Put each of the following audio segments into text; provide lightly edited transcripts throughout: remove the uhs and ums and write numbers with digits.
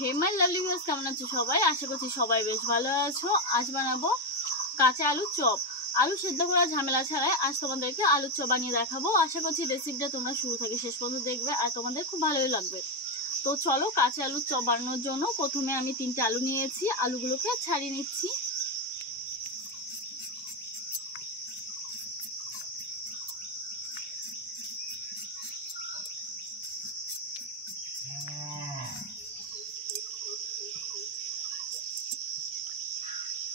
Hey my lovely viewers, কেমন আছো সবাই? আশা করছি সবাই বেশ ভালো আছো। আজ বানাবো কাঁচা আলুর চপ। আলু সেদ্ধ করা ঝামেলা ছাড়াই আজ তোমাদেরকে আলুর চপ বানিয়ে দেখাবো। আশা করছি রেসিপিটা তোমরা শুরু থেকে শেষ পর্যন্ত দেখবে আর তোমাদের খুব ভালোই লাগবে। তো চলো, কাঁচা আলুর চপ বানানোর জন্য প্রথমে আমি 3টে আলু নিয়েছি। আলুগুলোকে ছাড়িয়ে নিচ্ছি।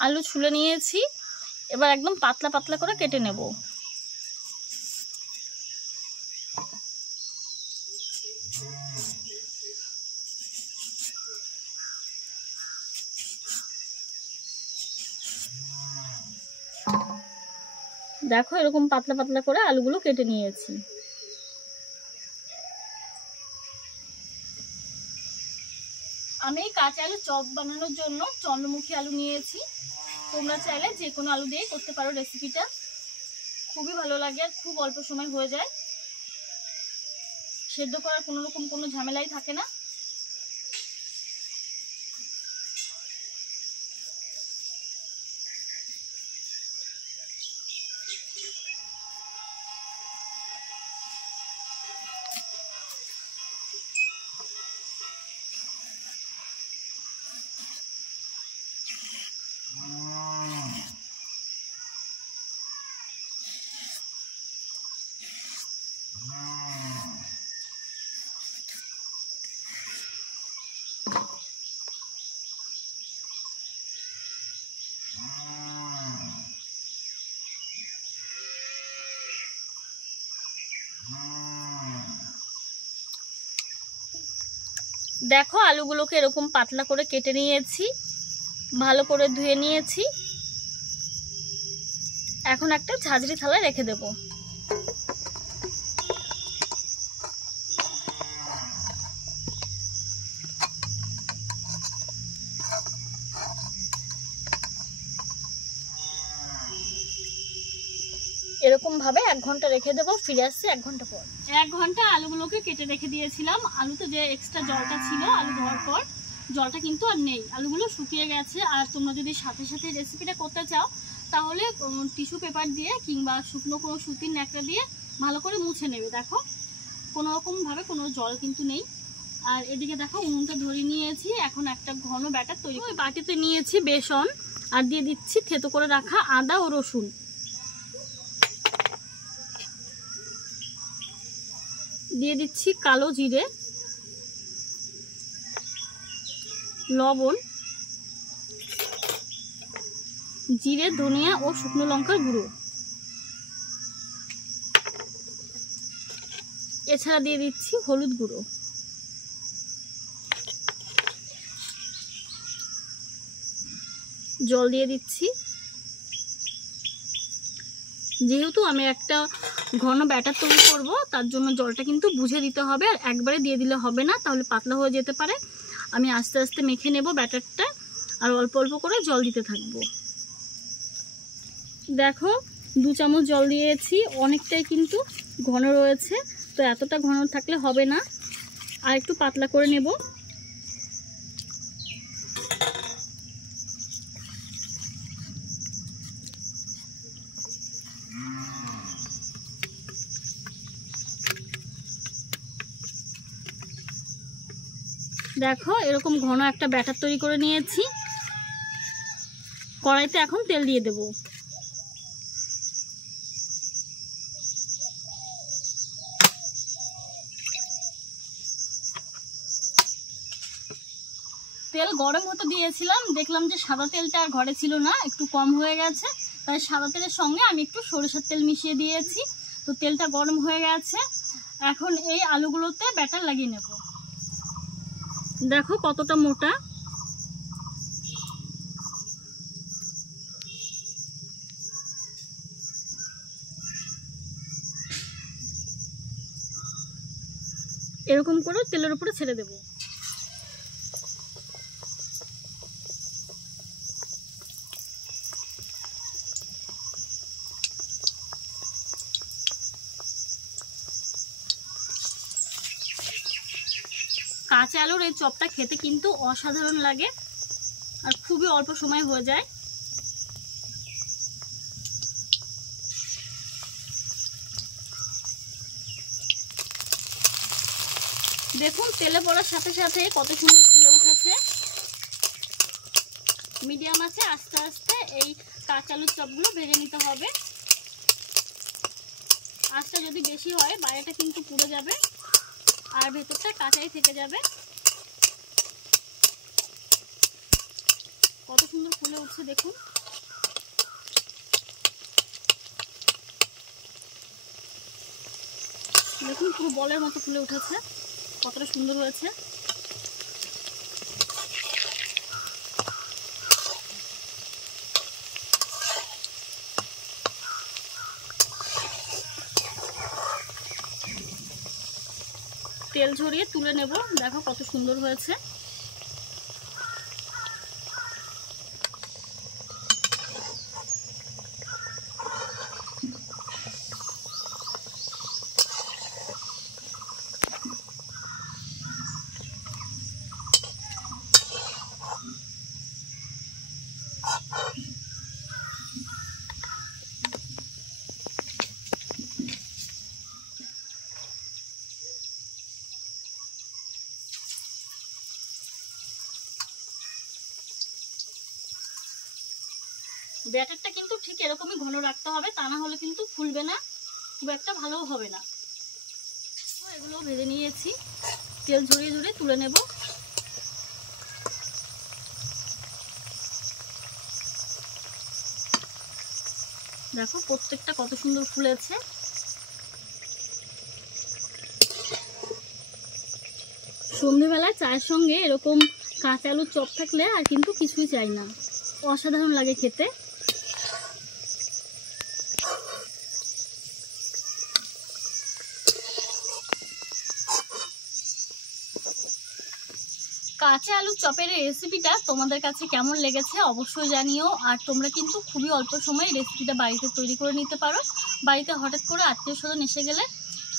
আলু ছুলে নিয়েছি, এবার একদম পাতলা পাতলা করে কেটে নেব। দেখো, এরকম পাতলা পাতলা করে আলুগুলো কেটে নিয়েছি। আমি কাঁচা আলু চপ বানানোর জন্য চন্দ্রমুখী আলু নিয়েছি। তোমরা চাইলে যে কোনো আলু দিয়ে করতে পারো। রেসিপিটা খুবই ভালো লাগে আর খুব অল্প সময় হয়ে যায়। সেদ্ধ করার কোনো ঝামেলাই থাকে না। দেখো, আলুগুলোকে এরকম পাতলা করে কেটে নিয়েছি, ভালো করে ধুয়ে নিয়েছি। এখন একটা ঝাঁঝরি থালায় রেখে দেব। এরকম ভাবে 1 ঘন্টা রেখে দেবো। ফিরে আসছি 1 ঘন্টা পর। 1 ঘন্টা আলুগুলোকে কেটে রেখে দিয়েছিলাম। আলুতে যে এক্সট্রা জলটা ছিল আলু ধোয়ার পর, জলটা কিন্তু আর নেই। আলুগুলো শুকিয়ে গেছে। আর তোমরা যদি সাথে সাথে রেসিপিটা করতে চাও তাহলে টিস্যু পেপার দিয়ে কিংবা শুকনো কোনো সুতির ন্যাকড়া দিয়ে ভালো করে মুছে নেবে। দেখো, কোনোরকমভাবে কোনো জল কিন্তু নেই। আর এদিকে দেখো, উনুনটা ধরিয়ে নিয়েছি। এখন একটা ঘন ব্যাটার তৈরি। ওই বাটিতে নিয়েছি বেসন আর দিয়ে দিচ্ছি থেতো করে রাখা আদা ও রসুন। দিয়ে দিচ্ছি কালো জিরে, লবণ, জিরে, ধনিয়া ও শুকনো লঙ্কার গুঁড়ো। এছাড়া দিয়ে দিচ্ছি হলুদ গুঁড়ো। জল দিয়ে দিচ্ছি। যেহেতু আমি একটা ঘন ব্যাটার তৈরি করব, তার জন্য জলটা কিন্তু বুঝে দিতে হবে। আর একবারে দিয়ে দিলে হবে না, তাহলে পাতলা হয়ে যেতে পারে। আমি আস্তে আস্তে মেখে নেব ব্যাটারটা আর অল্প অল্প করে জল দিতে থাকবো। দেখো, 2 চামচ জল দিয়েছি। অনেকটাই কিন্তু ঘন রয়েছে, তো এতটা ঘন থাকলে হবে না, আর একটু পাতলা করে নেব। দেখো, এরকম ঘন একটা ব্যাটার তৈরি করে নিয়েছি। কড়াইতে এখন তেল দিয়ে দেব। তেল গরম হতে দিয়েছিলাম, দেখলাম যে সাদা তেলটা আর ঘরে ছিল না, একটু কম হয়ে গেছে। তাই সাদা তেলের সঙ্গে আমি একটু সরিষার তেল মিশিয়ে দিয়েছি। তো তেলটা গরম হয়ে গেছে। এখন এই আলুগুলোতে ব্যাটার লাগিয়ে নেব। দেখো কতটা মোটা। এরকম করে তেলের উপরে ছেড়ে দেব। কাঁচা আলুর এই চপটা খেতে কিন্তু অসাধারণ লাগে আর খুবই অল্প সময় হয়ে যায়। দেখুন তেলে পড়ার সাথে সাথে কত সুন্দর ফুলে উঠেছে। মিডিয়াম আছে আস্তে আস্তে এই কাঁচা আলুর চপগুলো ভেজে নিতে হবে। আঁচটা যদি বেশি হয় বাইরেটা কিন্তু পুড়ে যাবে আর ভেতরটা কাঁচাই থেকে যাবে। কত সুন্দর ফুলে উঠছে দেখুন। দেখুন পুরো বলের মতো ফুলে উঠেছে, কতটা সুন্দর হয়েছে। তেল ঝরিয়ে তুলে নেব। দেখো কত সুন্দর হয়েছে। ব্যাটারটা কিন্তু ঠিক এরকমই ঘন রাখতে হবে, তা না হলে কিন্তু ফুলবে না, খুব একটা ভালোও হবে না। এগুলো ভেজে নিয়েছি, তেল ঝরিয়ে ঝরিয়ে তুলে নেব। দেখো প্রত্যেকটা কত সুন্দর ফুলেছে। সন্ধেবেলায় চায়ের সঙ্গে এরকম কাঁচা আলুর চপ থাকলে আর কিন্তু কিছুই চাই না, অসাধারণ লাগে খেতে। কাঁচা আলুর চপের এই রেসিপিটা তোমাদের কাছে কেমন লেগেছে অবশ্যই জানিও। আর তোমরা কিন্তু খুবই অল্প সময়ে রেসিপিটা বাড়িতে তৈরি করে নিতে পারো। বাড়িতে হঠাৎ করে আত্মীয় স্বজন এসে গেলে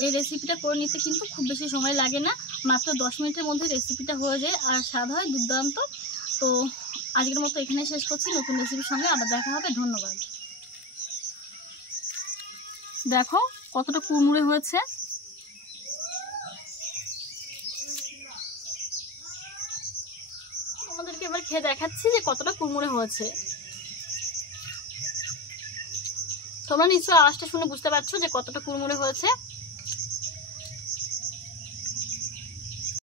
এই রেসিপিটা করে নিতে কিন্তু খুব বেশি সময় লাগে না, মাত্র 10 মিনিটের মধ্যে রেসিপিটা হয়ে যায় আর স্বাদ হয় দুর্দান্ত। তো আজকের মতো এখানে শেষ করছি, নতুন রেসিপির সঙ্গে আবার দেখা হবে। ধন্যবাদ। দেখো কতটা কুড়মুড়ে হয়েছে। আমাদেরকে এবার খেয়ে দেখাচ্ছি যে কতটা কুড়মুড়ে হয়েছে। তোমরা নিশ্চয়ই আওয়াজটা শুনে বুঝতে পারছো যে কতটা কুড়মুড়ে হয়েছে।